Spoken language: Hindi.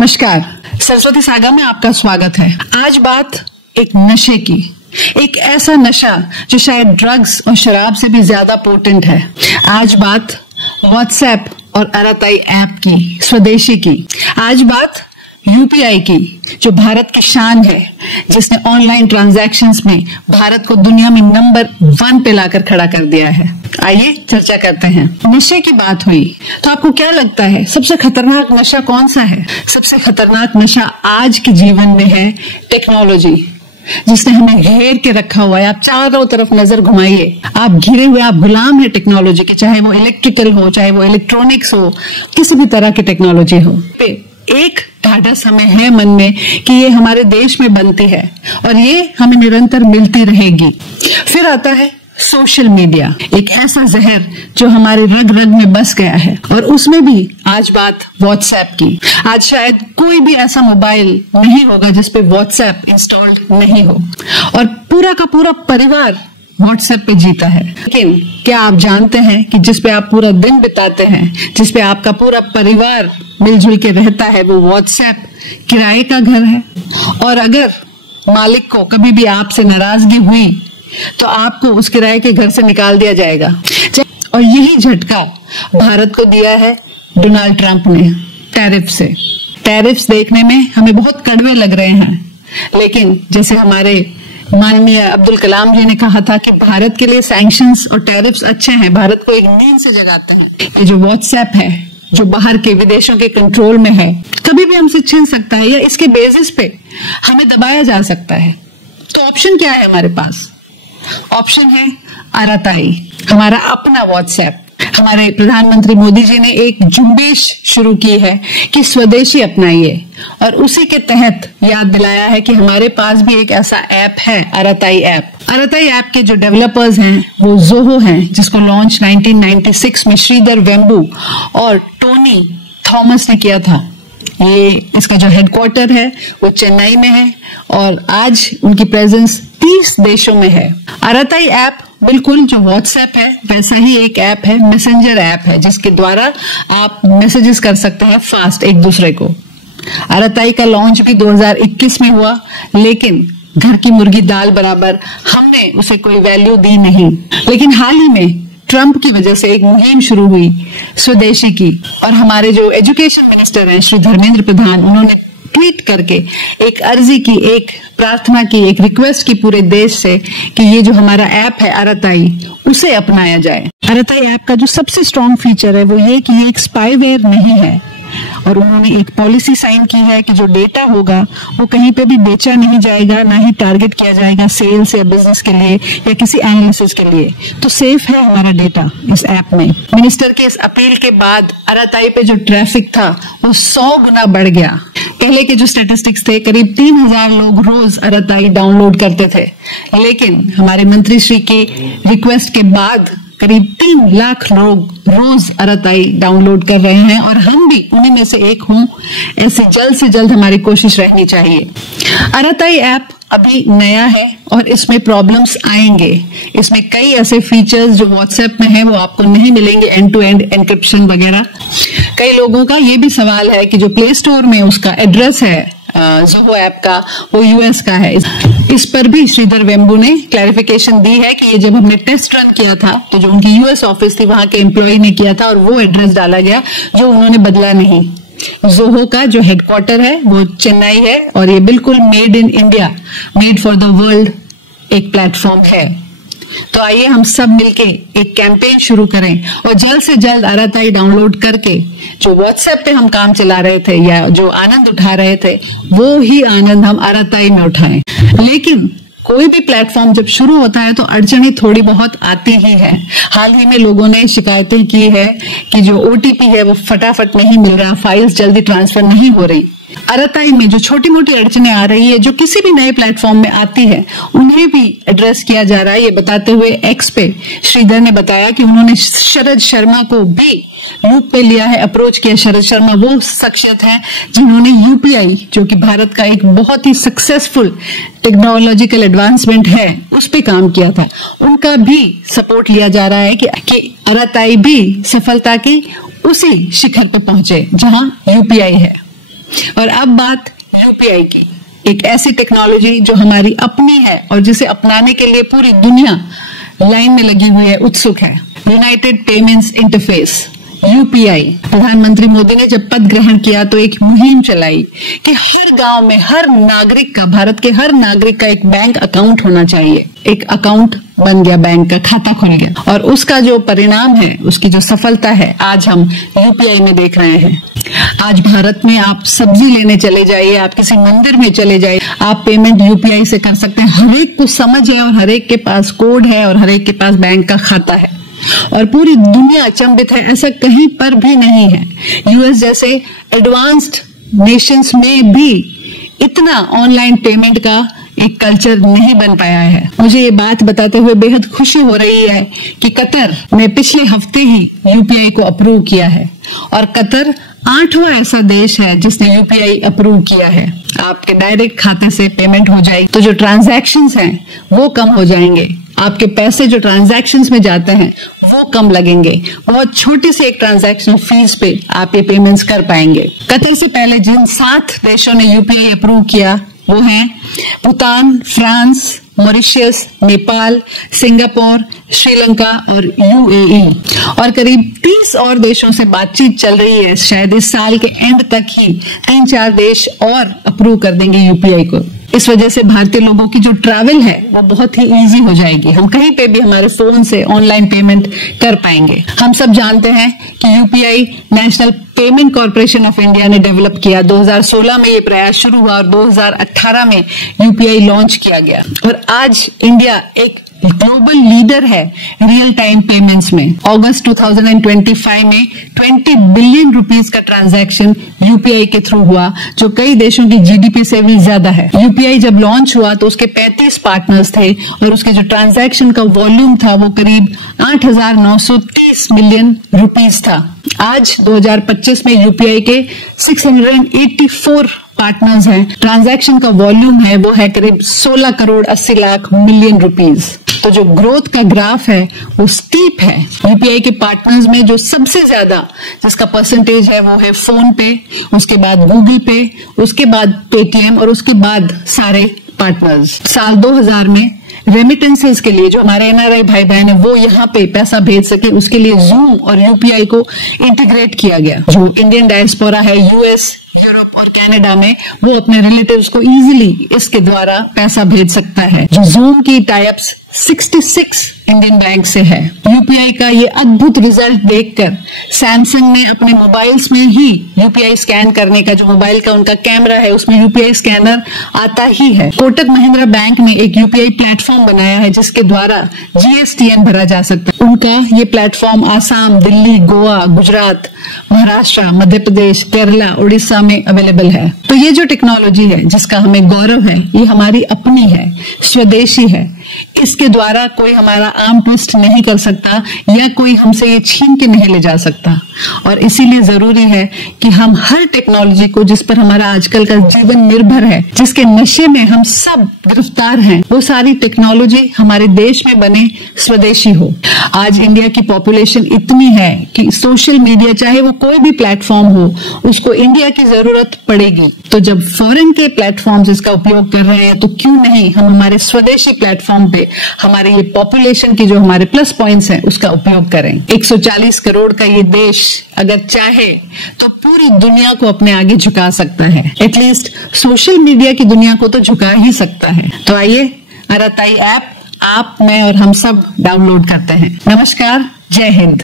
नमस्कार, सरस्वती सागा में आपका स्वागत है। आज बात एक नशे की, एक ऐसा नशा जो शायद ड्रग्स और शराब से भी ज्यादा पोटेंट है। आज बात व्हाट्सएप और अराताई ऐप की, स्वदेशी की। आज बात यूपीआई की, जो भारत की शान है, जिसने ऑनलाइन ट्रांजैक्शंस में भारत को दुनिया में नंबर 1 पे लाकर खड़ा कर दिया है। आइए चर्चा करते हैं। नशे की बात हुई तो आपको क्या लगता है सबसे खतरनाक नशा कौन सा है? सबसे खतरनाक नशा आज के जीवन में है टेक्नोलॉजी, जिसने हमें घेर के रखा हुआ है। आप चारों तरफ नजर घुमाइए, आप घिरे हुए, आप गुलाम है टेक्नोलॉजी के, चाहे वो इलेक्ट्रिकल हो, चाहे वो इलेक्ट्रॉनिक्स हो, किसी भी तरह की टेक्नोलॉजी हो। एक ढाढ़स हमें है मन में कि ये हमारे देश में बनती है और ये हमें निरंतर मिलती रहेगी। फिर आता है सोशल मीडिया, एक ऐसा जहर जो हमारे रग रग में बस गया है। और उसमें भी आज बात व्हाट्सएप की। आज शायद कोई भी ऐसा मोबाइल नहीं होगा जिसपे व्हाट्सएप इंस्टॉल्ड नहीं हो, और पूरा का पूरा परिवार व्हाट्सएप पे जीता है। लेकिन क्या आप जानते हैं कि जिसपे आप पूरा दिन बिताते हैं, जिसपे आपका पूरा परिवार मिलजुल के रहता है, वो व्हाट्सएप किराए का घर है। और अगर मालिक को कभी भी आपसे नाराजगी हुई तो आपको उस किराए के घर से निकाल दिया जाएगा। और यही झटका भारत को दिया है डोनाल्ड ट्रंप ने टैरिफ से। टैरिफ्स देखने में हमें बहुत कड़वे लग रहे हैं, लेकिन जैसे हमारे माननीय अब्दुल कलाम जी ने कहा था कि भारत के लिए सैंक्शंस और टैरिफ्स अच्छे हैं, भारत को एक नींद से जगाते हैं। ये जो व्हाट्सएप है, जो बाहर के विदेशों के कंट्रोल में है, कभी भी हमसे छीन सकता है या इसके बेसिस पे हमें दबाया जा सकता है। तो ऑप्शन क्या है हमारे पास? ऑप्शन है अराताई, हमारा अपना व्हाट्सएप। हमारे प्रधानमंत्री मोदी जी ने एक झुंबेश शुरू की है कि स्वदेशी अपनाइए, और उसी के तहत याद दिलाया है कि हमारे पास भी एक ऐसा ऐप है, अराताई ऐप। अराताई ऐप के जो डेवलपर्स हैं वो जोहो हैं, जिसको लॉन्च 1996 में श्रीधर वेम्बू और टोनी थॉमस ने किया था। ये इसका जो हेडक्वार्टर है वो चेन्नई में है और आज उनकी प्रेजेंस 30 देशों में है। अराताई ऐप बिल्कुल जो व्हाट्सएप है वैसा ही एक ऐप है, मैसेंजर ऐप है, जिसके द्वारा आप मैसेजेस कर सकते हैं फास्ट एक दूसरे को। अराताई का लॉन्च भी 2021 में हुआ, लेकिन घर की मुर्गी दाल बराबर हमने उसे कोई वैल्यू दी नहीं। लेकिन हाल ही में ट्रंप की वजह से एक मुहिम शुरू हुई स्वदेशी की, और हमारे जो एजुकेशन मिनिस्टर हैं श्री धर्मेंद्र प्रधान, उन्होंने ट्वीट करके एक अर्जी की, एक प्रार्थना की, एक रिक्वेस्ट की पूरे देश से कि ये जो हमारा ऐप है अराताई, उसे अपनाया जाए। अराताई ऐप का जो सबसे स्ट्रॉन्ग फीचर है वो ये कि ये एक स्पाईवेयर नहीं है, और उन्होंने एक पॉलिसी साइन की है कि जो डेटा होगा वो कहीं पे भी बेचा नहीं जाएगा, ना ही टारगेट किया जाएगा सेल्स या बिजनेस के लिए या किसी एनालिसिस के लिए। तो सेफ है हमारा डेटा इस ऐप में। मिनिस्टर के इस अपील के बाद अराताई पे जो ट्रैफिक था वो 100 गुना बढ़ गया। पहले के जो स्टैटिस्टिक्स थे, करीब 3000 लोग रोज अराताई डाउनलोड करते थे, लेकिन हमारे मंत्री श्री की रिक्वेस्ट के बाद करीब 3 लाख लोग रोज अराताई डाउनलोड कर रहे हैं, और हम भी उन्हीं में से एक हूं। ऐसे जल्द से जल्द हमारी कोशिश रहनी चाहिए। अराताई ऐप अभी नया है और इसमें प्रॉब्लम्स आएंगे। इसमें कई ऐसे फीचर्स जो व्हाट्सएप में है वो आपको नहीं मिलेंगे, एंड टू एंड एनक्रिप्शन वगैरह। कई लोगों का ये भी सवाल है कि जो प्ले स्टोर में उसका एड्रेस है जोहो ऐप का, वो यूएस का है। इस पर भी श्रीधर वेम्बू ने क्लैरिफिकेशन दी है कि ये जब हमने टेस्ट रन किया था तो जो उनकी यूएस ऑफिस थी वहां के एम्प्लॉय ने किया था और वो एड्रेस डाला गया, जो उन्होंने बदला नहीं। जोहो का जो हेडक्वार्टर है वो चेन्नई है, और ये बिल्कुल made in India, made for the world एक प्लेटफॉर्म है। तो आइए हम सब मिलके एक कैंपेन शुरू करें और जल्द से जल्द अराताई डाउनलोड करके जो व्हाट्सएप पे हम काम चला रहे थे या जो आनंद उठा रहे थे, वो ही आनंद हम अराताई में उठाएं। लेकिन कोई भी प्लेटफॉर्म जब शुरू होता है तो अड़चनें थोड़ी बहुत आती ही है। हाल ही में लोगों ने शिकायतें की है कि जो ओटीपी है वो फटाफट नहीं मिल रहा, फाइल्स जल्दी ट्रांसफर नहीं हो रही। अराताई में जो छोटी मोटी अड़चनें आ रही है, जो किसी भी नए प्लेटफॉर्म में आती है, उन्हें भी एड्रेस किया जा रहा है। ये बताते हुए एक्स पे श्रीधर ने बताया कि उन्होंने शरद शर्मा को भी लूप पे लिया है, अप्रोच किया। शरद शर्मा वो शख्सियत है जिन्होंने यूपीआई, जो कि भारत का एक बहुत ही सक्सेसफुल टेक्नोलॉजिकल एडवांसमेंट है, उस पे काम किया था। उनका भी सपोर्ट लिया जा रहा है कि अराताई भी सफलता की उसी शिखर पे पहुंचे जहां यूपीआई है। और अब बात यूपीआई की, एक ऐसी टेक्नोलॉजी जो हमारी अपनी है और जिसे अपनाने के लिए पूरी दुनिया लाइन में लगी हुई है, उत्सुक है। United payments interface UPI. प्रधानमंत्री मोदी ने जब पद ग्रहण किया तो एक मुहिम चलाई कि हर गांव में हर नागरिक का, भारत के हर नागरिक का एक बैंक अकाउंट होना चाहिए। एक अकाउंट बन गया, बैंक का खाता खुल गया, और उसका जो परिणाम है, उसकी जो सफलता है, आज हम यूपीआई में देख रहे हैं। आज भारत में आप सब्जी लेने चले जाइए, आप किसी मंदिर में चले जाइए, आप पेमेंट यूपीआई से कर सकते हैं। हर एक को समझ है और हर एक के पास कोड है और हर एक के पास बैंक का खाता है, और पूरी दुनिया अचंभित है, ऐसा कहीं पर भी नहीं है। यूएस जैसे एडवांस्ड नेशंस में भी इतना ऑनलाइन पेमेंट का एक कल्चर नहीं बन पाया है। मुझे ये बात बताते हुए बेहद खुशी हो रही है कि कतर ने पिछले हफ्ते ही यूपीआई को अप्रूव किया है, और कतर 8वां ऐसा देश है जिसने यूपीआई अप्रूव किया है। आपके डायरेक्ट खाते से पेमेंट हो जाएगी तो जो ट्रांजैक्शंस हैं वो कम हो जाएंगे, आपके पैसे जो ट्रांजैक्शंस में जाते हैं वो कम लगेंगे। बहुत छोटी सी एक ट्रांजैक्शन फीस पे आप ये पेमेंट्स कर पाएंगे। कतर से पहले जिन 7 देशों ने यूपीआई अप्रूव किया वो हैं Bhutan, France, Mauritius, Nepal, Singapore, Sri Lanka और यूएई, और करीब 30 और देशों से बातचीत चल रही है। शायद इस साल के एंड तक ही 3-4 देश और अप्रूव कर देंगे यूपीआई को। इस वजह से भारतीय लोगों की जो ट्रैवल है वो बहुत ही इजी हो जाएगी। हम कहीं पे भी हमारे फोन से ऑनलाइन पेमेंट कर पाएंगे। हम सब जानते हैं कि UPI national payment corporation of India ने डेवलप किया। 2016 में ये प्रयास शुरू हुआ और 2018 में यूपीआई लॉन्च किया गया, और आज इंडिया एक ग्लोबल लीडर है रियल टाइम पेमेंट्स में। अगस्त 2025 में 20 बिलियन रुपीस का ट्रांजैक्शन यूपीआई के थ्रू हुआ, जो कई देशों की जीडीपी से भी ज्यादा है। यूपीआई जब लॉन्च हुआ तो उसके 35 पार्टनर्स थे और उसके जो ट्रांजैक्शन का वॉल्यूम था वो करीब 8,930 मिलियन रुपीस था। आज 2025 में यूपीआई के 684 पार्टनर्स हैं। ट्रांजैक्शन का वॉल्यूम है वो है करीब 16 करोड़ 80 लाख मिलियन रुपीस। तो जो ग्रोथ का ग्राफ है वो स्टीप है। यूपीआई के पार्टनर्स में जो सबसे ज्यादा जिसका परसेंटेज है वो है फोन पे, उसके बाद गूगल पे, उसके बाद पेटीएम, और उसके बाद सारे पार्टनर्स। साल 2000 में रेमिटेंसेस के लिए जो हमारे एनआरआई भाई बहन है वो यहाँ पे पैसा भेज सके, उसके लिए जूम और यूपीआई को इंटीग्रेट किया गया। जो इंडियन डायस्पोरा है यूएस, यूरोप और कनाडा में, वो अपने रिलेटिव्स को इजीली इसके द्वारा पैसा भेज सकता है। जो जूम की टाइप्स 66 इंडियन बैंक से है। यूपीआई का ये अद्भुत रिजल्ट देखकर सैमसंग ने अपने मोबाइल्स में ही यूपीआई स्कैन करने का, जो मोबाइल का उनका कैमरा है उसमें यूपीआई स्कैनर आता ही है। कोटक महिंद्रा बैंक ने एक यूपीआई प्लेटफॉर्म बनाया है जिसके द्वारा जीएसटीएन भरा जा सकता है। उनका ये प्लेटफॉर्म आसाम, दिल्ली, गोवा, गुजरात, महाराष्ट्र, मध्य प्रदेश, केरला, उड़ीसा में अवेलेबल है। तो ये जो टेक्नोलॉजी है जिसका हमें गौरव है, ये हमारी अपनी है, स्वदेशी है। इसके द्वारा कोई हमारा आर्म ट्विस्ट नहीं कर सकता या कोई हमसे ये छीन के नहीं ले जा सकता, और इसीलिए जरूरी है कि हम हर टेक्नोलॉजी को, जिस पर हमारा आजकल का जीवन निर्भर है, जिसके नशे में हम सब गिरफ्तार हैं, वो सारी टेक्नोलॉजी हमारे देश में बने, स्वदेशी हो। आज इंडिया की पॉपुलेशन इतनी है कि सोशल मीडिया, चाहे वो कोई भी प्लेटफॉर्म हो, उसको इंडिया की जरूरत पड़ेगी। तो जब फॉरेन के प्लेटफॉर्म्स इसका उपयोग कर रहे हैं तो क्यों नहीं हम हमारे स्वदेशी प्लेटफॉर्म पे हमारे ये पॉपुलेशन की जो हमारे प्लस पॉइंट्स हैं उसका उपयोग करें। 140 करोड़ का ये देश अगर चाहे तो पूरी दुनिया को अपने आगे झुका सकता है। एटलीस्ट सोशल मीडिया की दुनिया को तो झुका ही सकता है। तो आइए अराताई ऐप आप, मैं और हम सब डाउनलोड करते हैं। नमस्कार, जय हिंद।